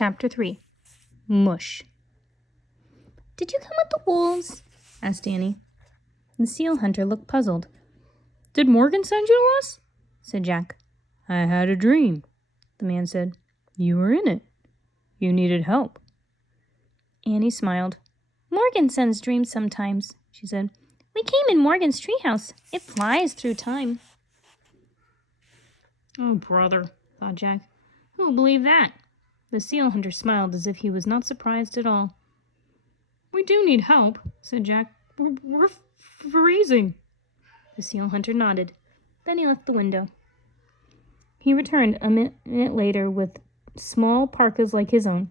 Chapter 3. Mush. "Did you come with the wolves?" asked Annie. The seal hunter looked puzzled. "Did Morgan send you to us?" said Jack. "I had a dream," the man said. "You were in it. You needed help." Annie smiled. "Morgan sends dreams sometimes," she said. "We came in Morgan's treehouse. It flies through time." "Oh, brother," thought Jack. "Who will believe that?" The seal hunter smiled as if he was not surprised at all. "We do need help," said Jack. We're freezing." The seal hunter nodded. Then he left the window. He returned a minute later with small parkas like his own.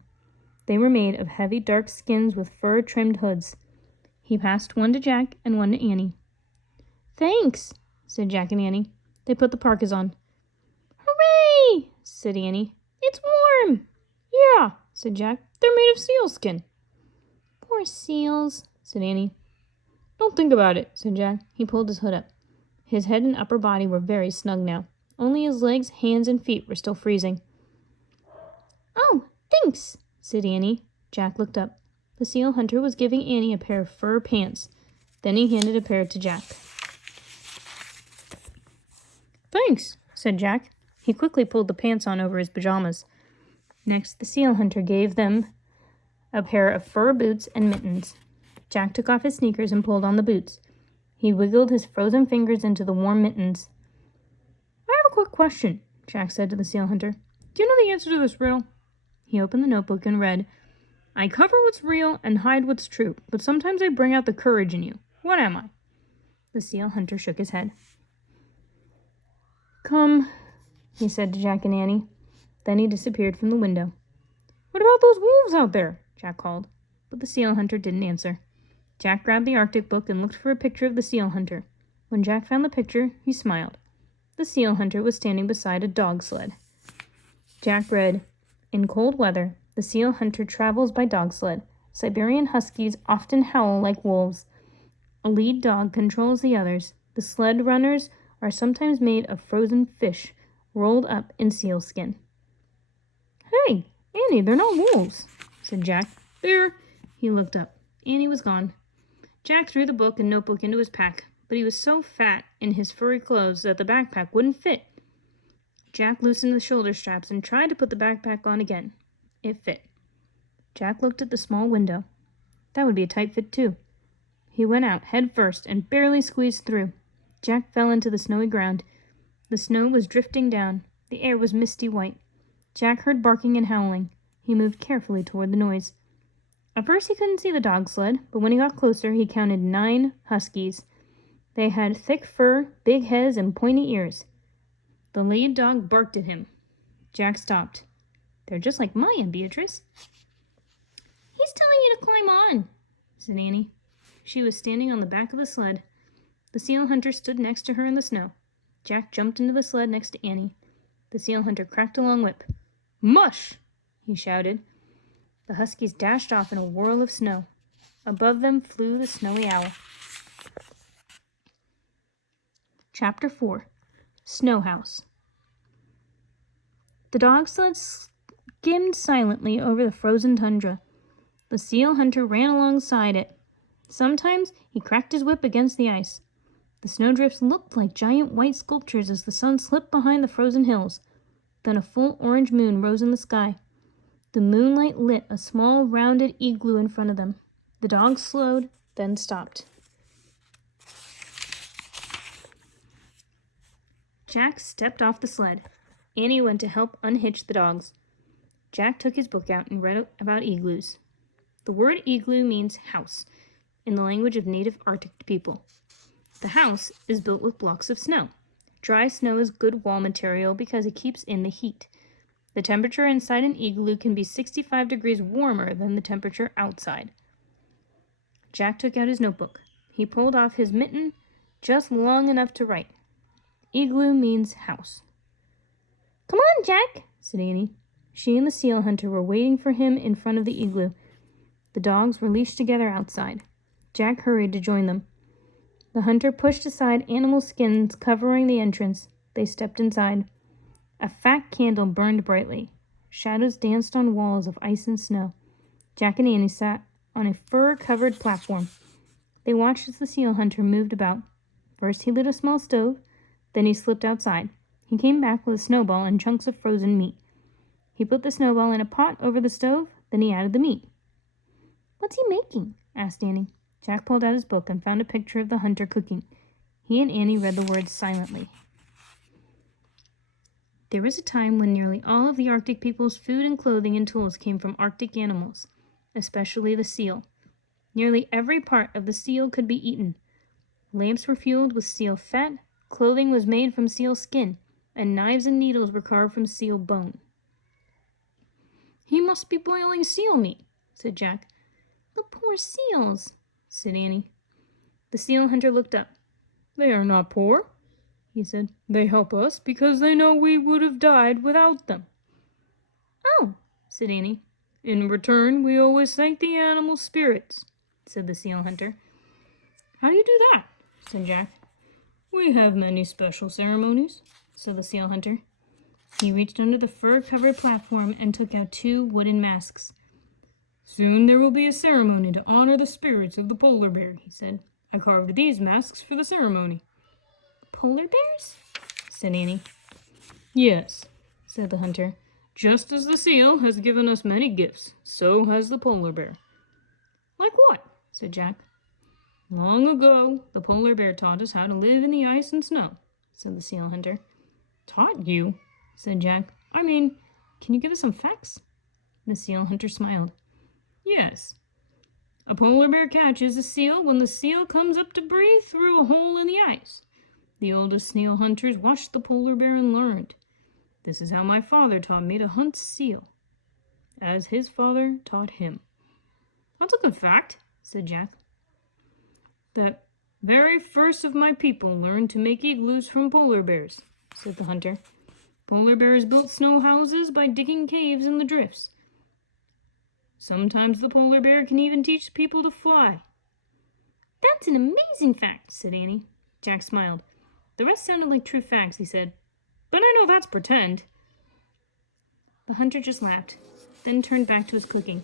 They were made of heavy dark skins with fur-trimmed hoods. He passed one to Jack and one to Annie. "Thanks," said Jack and Annie. They put the parkas on. "Hooray!" said Annie. "It's warm." "Yeah," said Jack. "They're made of sealskin." "Poor seals," said Annie. "Don't think about it," said Jack. He pulled his hood up. His head and upper body were very snug now. Only his legs, hands, and feet were still freezing. "Oh, thanks," said Annie. Jack looked up. The seal hunter was giving Annie a pair of fur pants. Then he handed a pair to Jack. "Thanks," said Jack. He quickly pulled the pants on over his pajamas. Next, the seal hunter gave them a pair of fur boots and mittens. Jack took off his sneakers and pulled on the boots. He wiggled his frozen fingers into the warm mittens. "I have a quick question," Jack said to the seal hunter. "Do you know the answer to this riddle?" He opened the notebook and read, "I cover what's real and hide what's true, but sometimes I bring out the courage in you. What am I?" The seal hunter shook his head. "Come," he said to Jack and Annie. Then he disappeared from the window. "What about those wolves out there?" Jack called. But the seal hunter didn't answer. Jack grabbed the Arctic book and looked for a picture of the seal hunter. When Jack found the picture, he smiled. The seal hunter was standing beside a dog sled. Jack read, "In cold weather, the seal hunter travels by dog sled. Siberian huskies often howl like wolves. A lead dog controls the others. The sled runners are sometimes made of frozen fish rolled up in sealskin." "Hey, Annie, they're not wolves," said Jack. "They're—" He looked up. Annie was gone. Jack threw the book and notebook into his pack, but he was so fat in his furry clothes that the backpack wouldn't fit. Jack loosened the shoulder straps and tried to put the backpack on again. It fit. Jack looked at the small window. That would be a tight fit too. He went out head first and barely squeezed through. Jack fell into the snowy ground. The snow was drifting down. The air was misty white. Jack heard barking and howling. He moved carefully toward the noise. At first he couldn't see the dog sled, but when he got closer, he counted 9 huskies. They had thick fur, big heads, and pointy ears. The lead dog barked at him. Jack stopped. "They're just like Maya, Beatrice." "He's telling you to climb on," said Annie. She was standing on the back of the sled. The seal hunter stood next to her in the snow. Jack jumped into the sled next to Annie. The seal hunter cracked a long whip. "Mush!" he shouted. The huskies dashed off in a whirl of snow. Above them flew the snowy owl. Chapter 4. Snow House. The dog sled skimmed silently over the frozen tundra. The seal hunter ran alongside it. Sometimes he cracked his whip against the ice. The snowdrifts looked like giant white sculptures as the sun slipped behind the frozen hills. Then a full orange moon rose in the sky. The moonlight lit a small, rounded igloo in front of them. The dog slowed, then stopped. Jack stepped off the sled. Annie went to help unhitch the dogs. Jack took his book out and read about igloos. The word igloo means house in the language of native Arctic people. The house is built with blocks of snow. Dry snow is good wall material because it keeps in the heat. The temperature inside an igloo can be 65 degrees warmer than the temperature outside. Jack took out his notebook. He pulled off his mitten just long enough to write. Igloo means house. "Come on, Jack," said Annie. She and the seal hunter were waiting for him in front of the igloo. The dogs were leashed together outside. Jack hurried to join them. The hunter pushed aside animal skins covering the entrance. They stepped inside. A fat candle burned brightly. Shadows danced on walls of ice and snow. Jack and Annie sat on a fur-covered platform. They watched as the seal hunter moved about. First he lit a small stove, then he slipped outside. He came back with a snowball and chunks of frozen meat. He put the snowball in a pot over the stove, then he added the meat. "What's he making?" asked Annie. Jack pulled out his book and found a picture of the hunter cooking. He and Annie read the words silently. There was a time when nearly all of the Arctic people's food and clothing and tools came from Arctic animals, especially the seal. Nearly every part of the seal could be eaten. Lamps were fueled with seal fat, clothing was made from seal skin, and knives and needles were carved from seal bone. "He must be boiling seal meat," said Jack. "The poor seals," said Annie. The seal hunter looked up. "They are not poor," he said. "They help us because they know we would have died without them." "Oh," said Annie. "In return, we always thank the animal spirits," said the seal hunter. "How do you do that?" said Jack. "We have many special ceremonies," said the seal hunter. He reached under the fur-covered platform and took out 2 wooden masks. "Soon there will be a ceremony to honor the spirits of the polar bear," he said. "I carved these masks for the ceremony." "Polar bears?" said Annie. "Yes," said the hunter. "Just as the seal has given us many gifts, so has the polar bear." "Like what?" said Jack. "Long ago, the polar bear taught us how to live in the ice and snow," said the seal hunter. "Taught you?" said Jack. "I mean, can you give us some facts?" The seal hunter smiled. "Yes. A polar bear catches a seal when the seal comes up to breathe through a hole in the ice. The oldest seal hunters watched the polar bear and learned. This is how my father taught me to hunt seal, as his father taught him." "That's a good fact," said Jack. "The very first of my people learned to make igloos from polar bears," said the hunter. "Polar bears built snow houses by digging caves in the drifts. Sometimes the polar bear can even teach people to fly." "That's an amazing fact," said Annie. Jack smiled. "The rest sounded like true facts," he said. "But I know that's pretend." The hunter just laughed, then turned back to his cooking.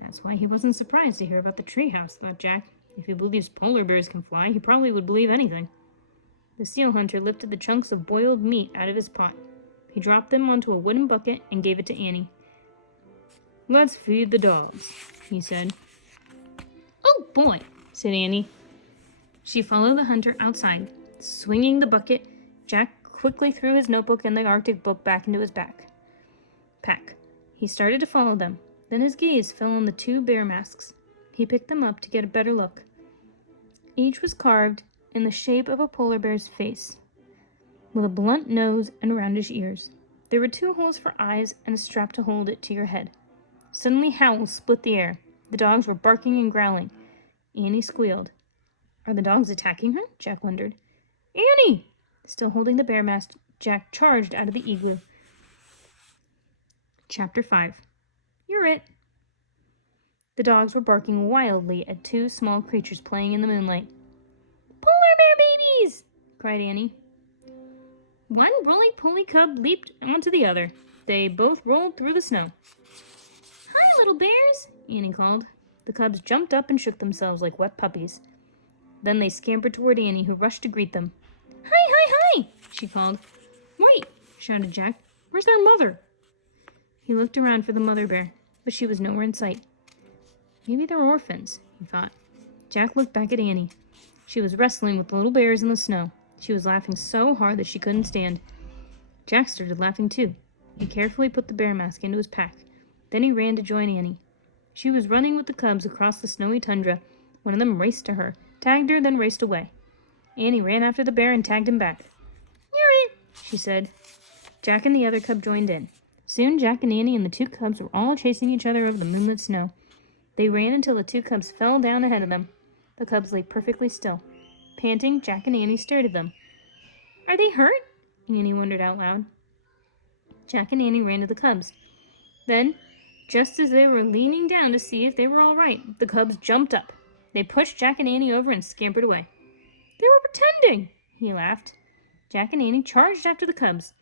That's why he wasn't surprised to hear about the treehouse, thought Jack. If he believes polar bears can fly, he probably would believe anything. The seal hunter lifted the chunks of boiled meat out of his pot. He dropped them onto a wooden bucket and gave it to Annie. "Let's feed the dogs," he said. "Oh boy," said Annie. She followed the hunter outside. Swinging the bucket, Jack quickly threw his notebook and the Arctic book back into his pack. He started to follow them. Then his gaze fell on the 2 bear masks. He picked them up to get a better look. Each was carved in the shape of a polar bear's face, with a blunt nose and roundish ears. There were 2 holes for eyes and a strap to hold it to your head. Suddenly howls split the air. The dogs were barking and growling. Annie squealed. "Are the dogs attacking her?" Jack wondered. "Annie!" Still holding the bear mask, Jack charged out of the igloo. Chapter 5. You're it. The dogs were barking wildly at 2 small creatures playing in the moonlight. "Polar bear babies!" cried Annie. One roly-poly cub leaped onto the other. They both rolled through the snow. "Hi, little bears!" Annie called. The cubs jumped up and shook themselves like wet puppies. Then they scampered toward Annie, who rushed to greet them. "Hi, hi, hi!" she called. "Wait!" shouted Jack. "Where's their mother?" He looked around for the mother bear, but she was nowhere in sight. Maybe they're orphans, he thought. Jack looked back at Annie. She was wrestling with the little bears in the snow. She was laughing so hard that she couldn't stand. Jack started laughing too. He carefully put the bear mask into his pack. Then he ran to join Annie. She was running with the cubs across the snowy tundra. One of them raced to her, tagged her, then raced away. Annie ran after the bear and tagged him back. "You're it," she said. Jack and the other cub joined in. Soon Jack and Annie and the 2 cubs were all chasing each other over the moonlit snow. They ran until the 2 cubs fell down ahead of them. The cubs lay perfectly still. Panting, Jack and Annie stared at them. "Are they hurt?" Annie wondered out loud. Jack and Annie ran to the cubs. Then, just as they were leaning down to see if they were all right, the cubs jumped up. They pushed Jack and Annie over and scampered away. "They were pretending," he laughed. Jack and Annie charged after the cubs.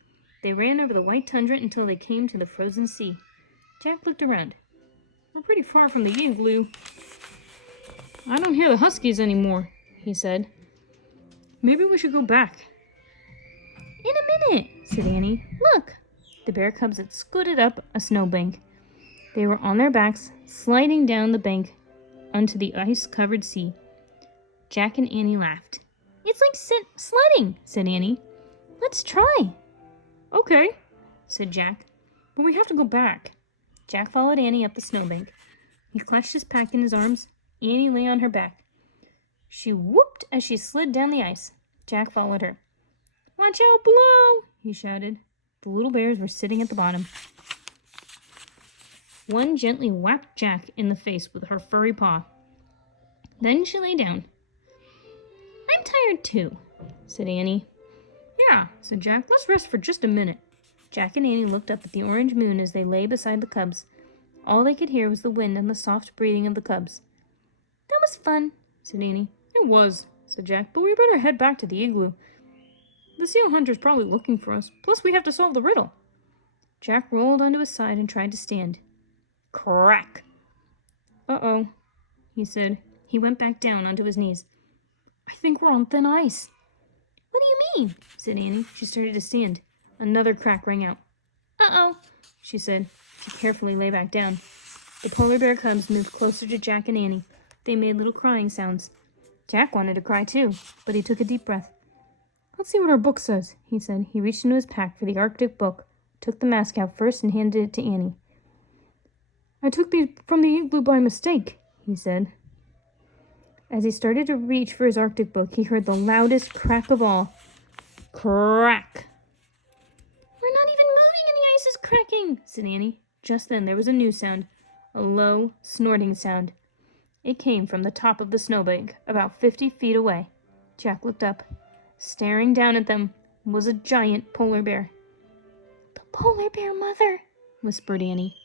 They ran over the white tundra until they came to the frozen sea. Jack looked around. We're pretty far from the igloo. I don't hear the huskies anymore, he said. Maybe we should go back. In a minute, said Annie. Look! The bear cubs had scooted up a snowbank. They were on their backs, sliding down the bank onto the ice-covered sea. Jack and Annie laughed. It's like sledding, said Annie. Let's try. Okay, said Jack, but we have to go back. Jack followed Annie up the snowbank. He clutched his pack in his arms. Annie lay on her back. She whooped as she slid down the ice. Jack followed her. Watch out below, he shouted. The little bears were sitting at the bottom. One gently whacked Jack in the face with her furry paw. Then she lay down. I'm tired too, said Annie. Yeah, said Jack. Let's rest for just a minute. Jack and Annie looked up at the orange moon as they lay beside the cubs. All they could hear was the wind and the soft breathing of the cubs. That was fun, said Annie. It was, said Jack, but we better head back to the igloo. The seal hunter's probably looking for us. Plus, we have to solve the riddle. Jack rolled onto his side and tried to stand. Crack! Uh-oh, he said. He went back down onto his knees. I think we're on thin ice. What do you mean? Said Annie. She started to stand. Another crack rang out. Uh-oh, she said. She carefully lay back down. The polar bear cubs moved closer to Jack and Annie. They made little crying sounds. Jack wanted to cry too, but he took a deep breath. Let's see what our book says, he said. He reached into his pack for the Arctic book, took the mask out first and handed it to Annie. I took these from the igloo by mistake, he said. As he started to reach for his Arctic book, he heard the loudest crack of all. Crack! We're not even moving and the ice is cracking, said Annie. Just then there was a new sound, a low, snorting sound. It came from the top of the snowbank, about 50 feet away. Jack looked up. Staring down at them was a giant polar bear. The polar bear mother, whispered Annie.